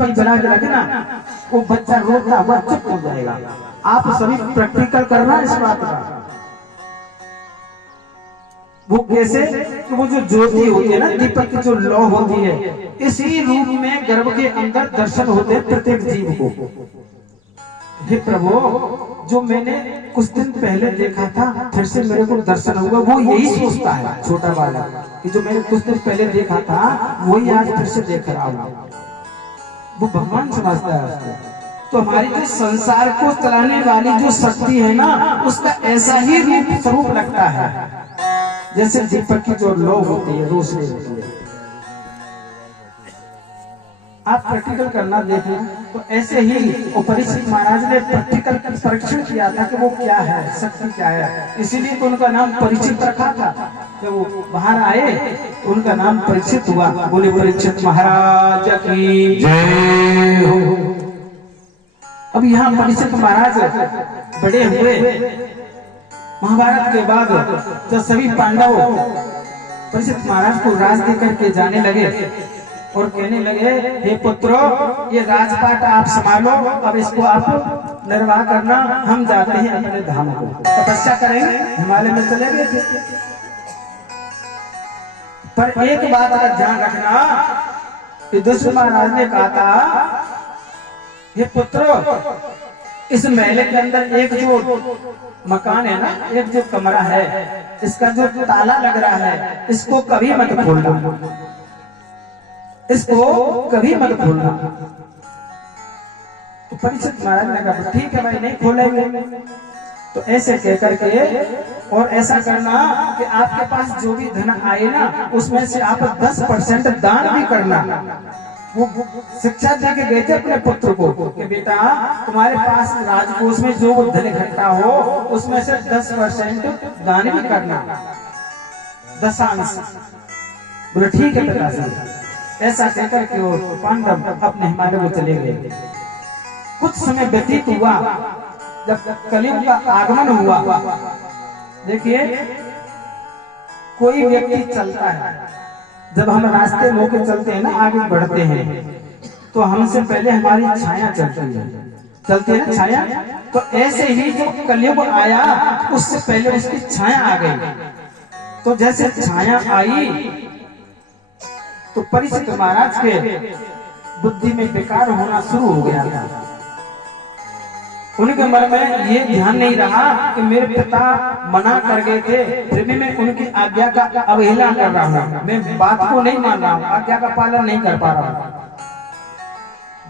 दीपक जला के रखना, वो बच्चा रोता हुआ चुप हो जाएगा। आप सभी प्रैक्टिकल करना इस बात का। वो कैसे कि वो जो ज्योति होती है ना, दीपक की जो लौ होती है, इसी रूप में गर्भ के अंदर दर्शन होते हैं प्रत्येक जीव को। हे प्रभु, जो मैंने कुछ दिन पहले देखा था फिर से मेरे को दर्शन हुआ, वो यही सोचता है छोटा बालक कि जो मैंने कुछ दिन पहले देखा था वही आज फिर से देख रहा हूँ। वो भगवान समझता है उसको। तो हमारी जो संसार को चलाने वाली जो शक्ति है ना, उसका ऐसा ही रूप स्वरूप लगता है जैसे दीपक की जो लौ होती है, रोशनी होती है। आप प्रैक्टिकल करना देखें तो ऐसे ही परीक्षित महाराज ने प्रैक्टिकल परीक्षण किया था कि वो क्या है, शक्ति क्या है। इसीलिए तो उनका नाम परीक्षित रखा था। जब वो बाहर आए तो उनका नाम परीक्षित हुआ। बोले परीक्षित महाराज की जय हो। अब यहाँ परीक्षित महाराज बड़े हुए। महाभारत के बाद जब सभी पांडव परीक्षित महाराज को राज देकर के जाने लगे और कहने लगे, हे पुत्रो, ये राजपाट आप संभालो, अब इसको आप निर्वाह करना, हम जाते हैं अपने धाम को, तपस्या करेंगे, हिमालय में चले गए थे। पर एक बात का ध्यान रखना कि दुष्ट महाराज ने कहा था, हे पुत्रो, इस महल के अंदर एक जो मकान है ना, एक जो कमरा है, इसका जो ताला लग रहा है, इसको कभी मत खोलना, इसको कभी मत खोलना। तो परीक्षित महाराज ने कहा, ठीक है भाई, नहीं खोलेंगे। तो ऐसे कह करके और ऐसा करना कि आपके पास जो भी धन आए ना, उसमें से आप 10% दान भी करना। वो शिक्षा दे के गए थे अपने पुत्र को कि बेटा, तुम्हारे पास राजकोष में जो धन इकट्ठा हो उसमें से 10% दान भी करना, दशांश। बोले ठीक है पिताजी। ऐसा कहकर के वो पांडव अपने हिमालय को चले गए। कुछ समय व्यतीत हुआ, जब कलयुग का आगमन हुआ। देखिए, कोई व्यक्ति चलता है, जब हम रास्ते मोके चलते हैं ना, आगे बढ़ते हैं, तो हमसे पहले हमारी छाया चलती है ना, छाया। तो ऐसे ही जो कलयुग आया, उससे पहले उसकी छाया आ गई। तो जैसे छाया आई तो परीक्षित महाराज के बुद्धि में विकार होना शुरू हो गया था। उनके मन में ये ध्यान नहीं रहा कि मेरे पिता मना कर गए थे, फिर भी मैं उनकी आज्ञा का अवहेलना कर रहा हूँ, मैं बात को नहीं मान रहा हूँ, आज्ञा का पालन नहीं कर पा रहा हूँ।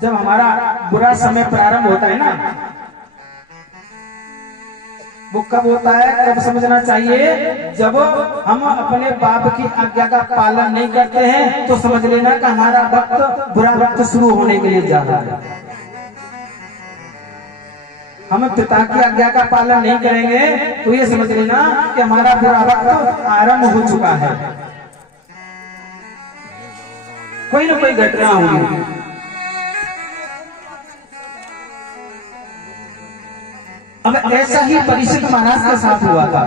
जब हमारा बुरा समय प्रारंभ होता है ना, वो कब होता है, कब समझना चाहिए, जब हम अपने बाप की आज्ञा का पालन नहीं करते हैं, तो समझ लेना कि हमारा वक्त, बुरा वक्त शुरू होने के लिए जा रहा है। हम पिता की आज्ञा का पालन नहीं करेंगे तो ये समझ लेना कि हमारा बुरा वक्त आरंभ हो चुका है। कोई ना कोई घटना होगी। अब ऐसा ही परीक्षित महाराज के साथ हुआ था।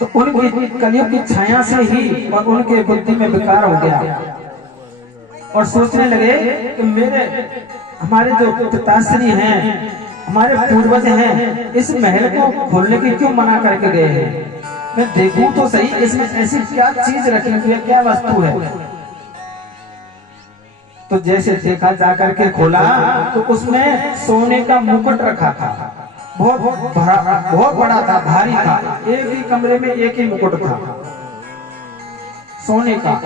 तो उनकी कलयुग की छाया से ही और उनके बुद्धि में विकार हो गया और सोचने लगे कि हमारे जो पिताश्री हैं, हमारे पूर्वज हैं, इस महल को खोलने की क्यों मना करके गए हैं। मैं देखूं तो सही, इसमें ऐसी क्या चीज रखी हुई है, क्या वस्तु है। तो जैसे देखा जाकर के खोला तो उसमें सोने का मुकुट रखा था, बहुत बड़ा था, भारी था। एक ही कमरे में एक ही मुकुट था सोने का।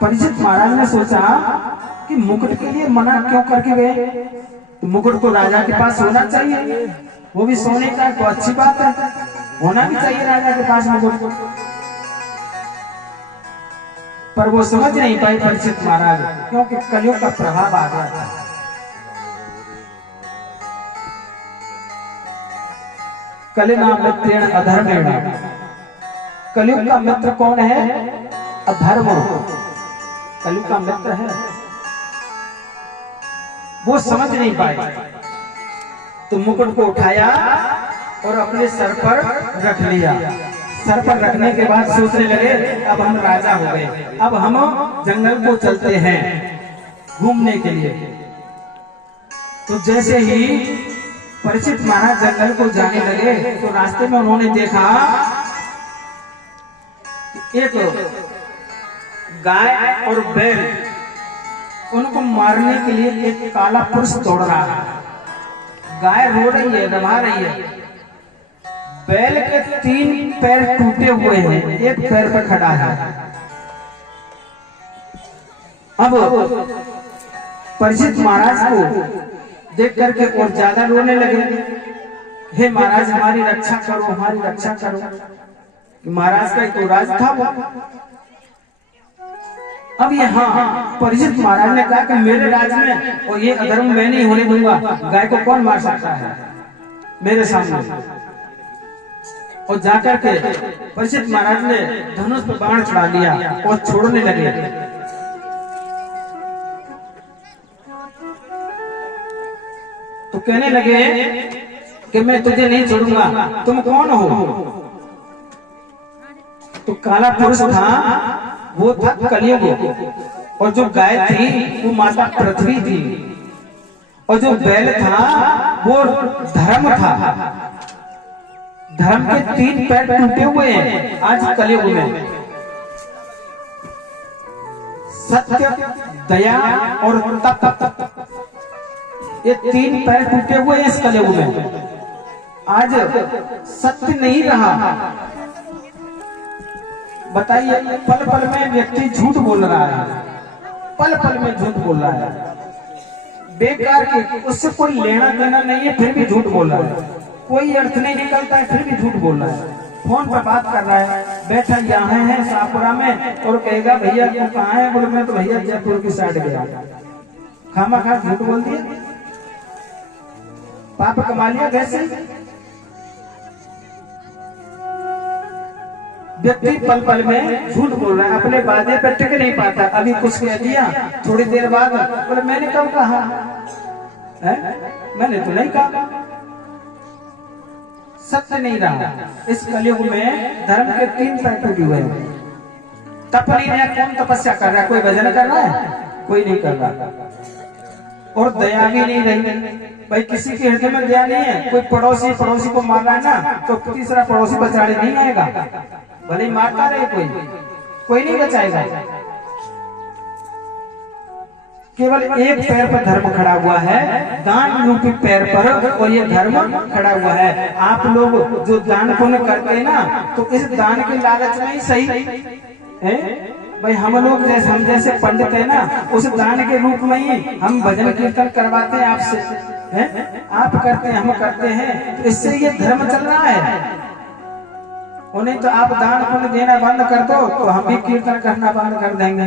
परीक्षित महाराज ने सोचा कि मुकुट के लिए मना क्यों करके गए, तो मुकुट तो राजा के पास होना चाहिए, वो भी सोने का, तो अच्छी बात है, होना भी चाहिए राजा के पास मुकुट। पर वो समझ नहीं पाए परीक्षित महाराज, क्योंकि कलयुग का प्रभाव आ गया था। कलिना मित्रेण अधर्मेण। कलयुग का मित्र कौन है? अधर्म। कलयुग का मित्र है, वो समझ नहीं पाए। तो मुकुट को उठाया और अपने सर पर रख लिया। सर पर रखने के बाद सोचने लगे अब हम राजा हो गए, अब हम जंगल को चलते हैं घूमने के लिए। तो जैसे ही परीक्षित महाराज जंगल को जाने लगे तो रास्ते में उन्होंने देखा कि एक गाय और बैल, उनको मारने के लिए एक काला पुरुष दौड़ रहा है। गाय रो रही है, दबा रही है, बैल के 3 पैर टूटे हुए हैं, एक पैर पर खड़ा है। अब परीक्षित महाराज को देख करके और ज्यादा रोने लगे, हे महाराज हमारी रक्षा करो, हमारी रक्षा करो। महाराज का तो राज था वो। अब यहाँ परीक्षित महाराज ने कहा कि मेरे राज में और ये अधर्म मैं नहीं होने दूंगा, गाय को कौन मार सकता है मेरे सामने। और जाकर के परीक्षित महाराज ने धनुष पर बाण चढ़ा दिया और छोड़ने लगे। तो कहने लगे कि मैं तुझे नहीं छोड़ूंगा, तुम कौन हो? तो काला पुरुष था, वो था कलयुग, और जो गाय थी वो माता पृथ्वी थी, और जो बैल था वो धर्म था। धर्म के 3 पैर टूटे हुए हैं आज कलयुग में। सत्य, दया और तप, ये 3 पैर टूटे हुए हैं इस कलयुग में। आज सत्य नहीं रहा। बताइए, पल पल में व्यक्ति झूठ बोल रहा है, पल पल में झूठ बोल रहा है, बेकार के, उससे कोई लेना देना नहीं है फिर भी झूठ बोल रहा है, कोई अर्थ नहीं निकलता है फिर भी झूठ बोल रहा है। फोन पर बात कर रहा है, बैठा यहाँ है शाहपुरा में, और कहेगा भैया तू कहाँ है? बोले मैं तो भैया जयपुर की साइड गया। खामा खा झूठ बोल दिया, पाप कमा लिया। वैसे व्यक्ति पल पल में झूठ बोल रहा है, अपने वादे पर टिक नहीं पाता। अभी कुछ कह दिया, थोड़ी देर बाद बोले मैंने कब कहा है? मैंने तो नहीं कहा। सत्य नहीं रहा इस कलयुग में। धर्म के 3 पैर टूटे हुए हैं। तप नहीं रहा, कौन तपस्या कर रहा है? कोई भजन कर रहा है? कोई नहीं कर रहा। और दया भी नहीं रही भाई, किसी के हृदय में दया नहीं है। कोई पड़ोसी को मार रहा है ना, तो तीसरा पड़ोसी बचाने नहीं आएगा, भले ही मारता रहे, कोई नहीं बचाएगा। केवल एक पैर पर धर्म खड़ा हुआ है, दान रूपी पैर पर, और ये धर्म खड़ा हुआ है। आप लोग जो दान पुण्य करते हैं ना, तो इस दान के लालच में ही सही है भाई। हम लोग हम जैसे पंडित है ना, उस दान के रूप में ही हम भजन कीर्तन करवाते हैं आपसे, आप करते हैं, हम करते हैं, तो इससे ये धर्म चल रहा है। उन्हें तो आप दान पुण्य देना बंद कर दो तो हम भी कीर्तन करना बंद कर देंगे,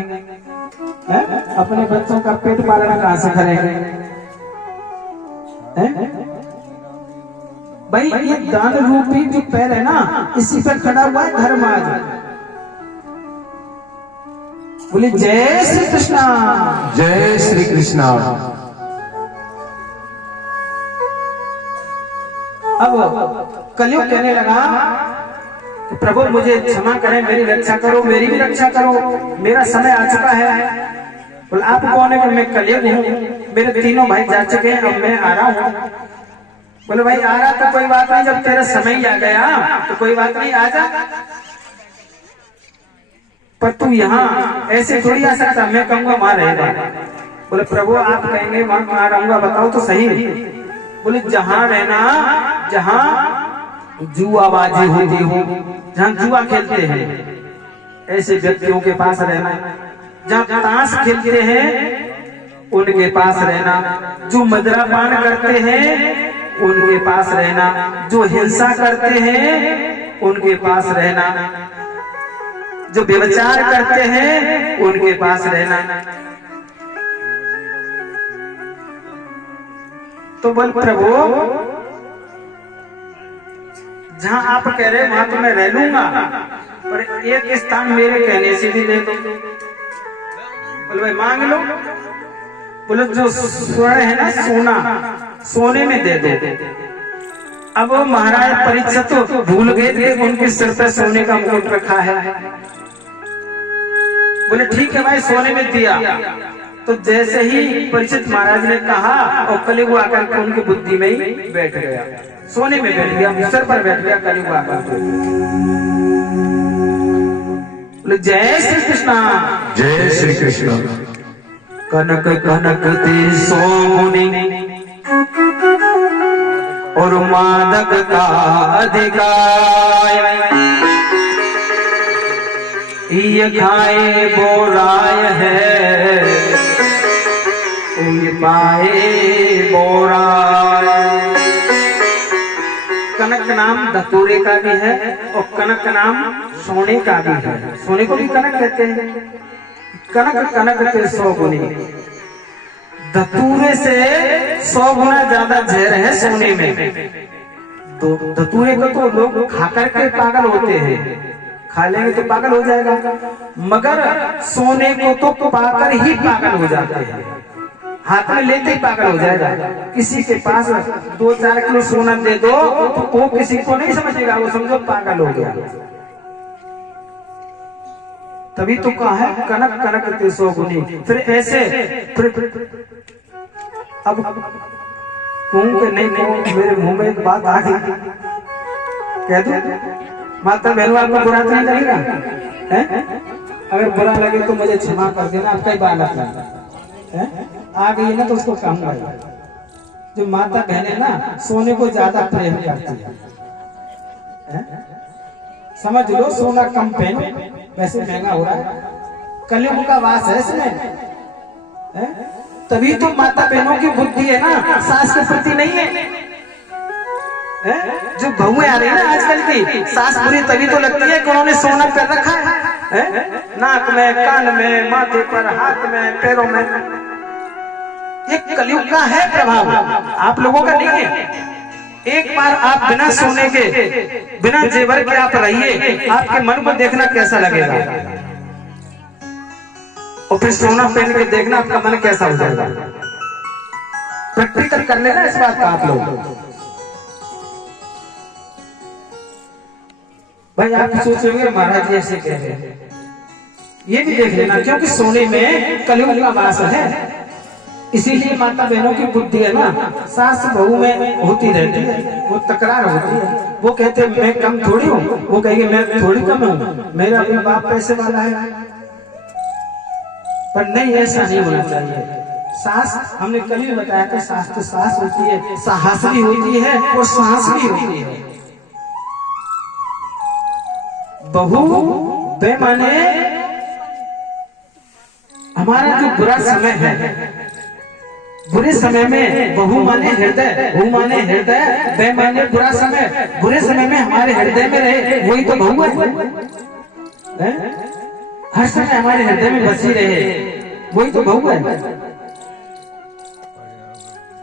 अपने बच्चों का पेट पालन कहां से करेंगे? भाई ये दान रूपी जो पैर है ना, इसी पर खड़ा हुआ है धर्म आज। बोले जय श्री कृष्णा, जय श्री कृष्णा। अब कलयुग कहने लगा कि प्रभु मुझे क्षमा करें, मेरी रक्षा करो, मेरी भी रक्षा करो, मेरा समय आ चुका है। बोले आप कौन है? कि मैं कलयुग हूँ, मेरे 3 भाई जा चुके हैं, अब मैं आ रहा हूँ। बोले भाई आ रहा तो कोई बात नहीं, जब तेरा समय ही आ गया तो कोई बात नहीं, आ जा, पर तू यहाँ ऐसे थोड़ी आ सकता, मैं कहूँगा वहां रहेगा। बोले प्रभु आप कहेंगे वहां कहाँ रहूंगा, बताओ तो सही। बोले जहां रहना, जहां जुआबाजी होती हो, जहां जुआ खेलते हैं, ऐसे व्यक्तियों के पास रहना। जहां ताश खेलते हैं उनके पास रहना। जो मदिरापान करते हैं उनके पास रहना। जो हिंसा करते हैं उनके पास रहना। जो व्यभिचार करते हैं उनके पास रहना। तो बोल प्रभु जहां आप कह रहे वहां तो मैं रह लूंगा, पर एक स्थान मेरे कहने से भी दे दो। बोले भाई मांग लो। बोले जो स्वर्ण है ना, सोना, सोने में दे दो। अब वो महाराज परीक्षित तो भूल गए थे उनके सिर पर सोने का मुकुट रखा है। बोले ठीक है भाई, सोने में दिया। तो जैसे ही परीक्षित महाराज ने कहा और कलियुग आकर के उनकी बुद्धि में ही बैठ गया, सोने में बैठ गया, सिर पर बैठ गया कलियुग आकर के। बोले जय श्री कृष्णा। जय श्री कृष्ण। कनक कनक ते सोमुनि और मादक का अधिकार, ये खाए बोराय है, ये पाए बोराय। कनक नाम धतूरे का भी है और कनक नाम सोने का भी है। सोने को भी कनक कहते हैं। कनक कनक ते 100 गुनी, धतूरे से 100 गुना ज्यादा जहर है सोने में। तो धतूरे को तो लोग खा करके पागल होते हैं, खा लेंगे तो पागल हो जाएगा, मगर सोने को तो पाकर ही पागल हो जाते हैं। हाथ में लेते ही पागल हो जाएगा। किसी के पास 2-4 किलो सोना दे दो तो वो किसी को नहीं समझेगा, वो समझो पागल हो गया। तभी तो कहा है कनक कनक ते 100 गुनी। फिर ऐसे अब कहूं कि नहीं कहूं, मेरे मुंह में एक बात आ गई, कह दो। माता बहनों आपको बुरा तो नहीं लगेगा? अगर बुरा लगे तो मुझे क्षमा कर देना, आपका ही बालक है। आ गई ना तो उसको कहूंगा। जो माता बहने ना सोने को ज्यादा प्रेम करती है, समझ लो सोना कम पहनो, वैसे महंगा हो रहा है, कलयुग का वास है इसमें। तभी तो माता बहनों की बुद्धि है ना सास के प्रति नहीं है। जो बहुएं आ रही है ना आजकल की, सास बुरी तभी तो लगती है कि उन्होंने सोना पहन रखा है, नाक में, कान में, माथे पर, हाथ में, पैरों में। ये कलयुग का है प्रभाव, आप लोगों का नहीं है। एक बार आप बिना सोने के, बिना जेवर के आप रहिए, आपके मन को देखना कैसा लगेगा, और फिर सोना पहन के देखना आपका मन कैसा हो जाएगा। प्रैक्टिकल कर लेना इस बात का आप लोग। भाई आप सोचेंगे महाराज जी ऐसे कह रहे हैं, ये भी देख लेना, क्योंकि सोने में कलयुग का वास है। इसीलिए माता बहनों की बुद्धि है ना सास बहू में होती रहती है, वो तकरार होती है। वो कहते हैं मैं कम थोड़ी हूँ, वो कहेगी मैं थोड़ी कम हूँ, मेरा भी बाप पैसे वाला है। पर नहीं, ऐसा नहीं होना चाहिए। सास, हमने कल ही बताया था, सास तो सास होती है, साहस भी होती है और साहस भी होती है। बहू बेमाने हमारा जो बुरा समय है, बुरे समय में बहू माने हृदय, बहू माने हृदय, बे माने बुरा समय। बुरे समय में हमारे हृदय में रहे वही तो बहू है। हर समय हमारे हृदय में बसी रहे वही तो बहू है।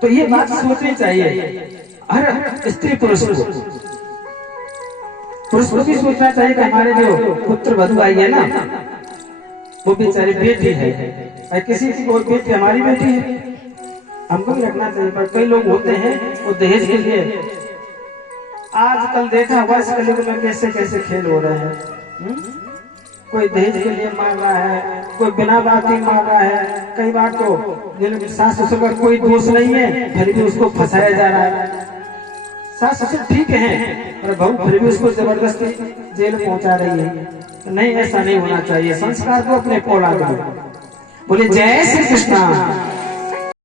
तो ये बात सोचनी चाहिए हर स्त्री पुरुष को। पुरुष को भी सोचना चाहिए कि हमारे जो पुत्र वधू आई है ना, वो बेचारी बेटी है, किसी की कोई बेटी हमारी बेटी है, हमको भी रखना चाहिए। पर कई लोग होते हैं वो दहेज के लिए, आजकल देखा हुआ इस कलयुग में कैसे कैसे खेल हो रहे हैं। कोई दहेज के लिए मार रहा है, कोई बिना बात ही मार रहा है। कई बार तो सास ससुर का कोई दोष नहीं है, फिर भी उसको फंसाया जा रहा है। सास ससुर ठीक है पर बहू फिर भी उसको जबरदस्ती जेल पहुंचा रही है। तो नहीं, ऐसा नहीं होना चाहिए। संस्कार को अपने औलाद में। बोले जय श्री कृष्णा।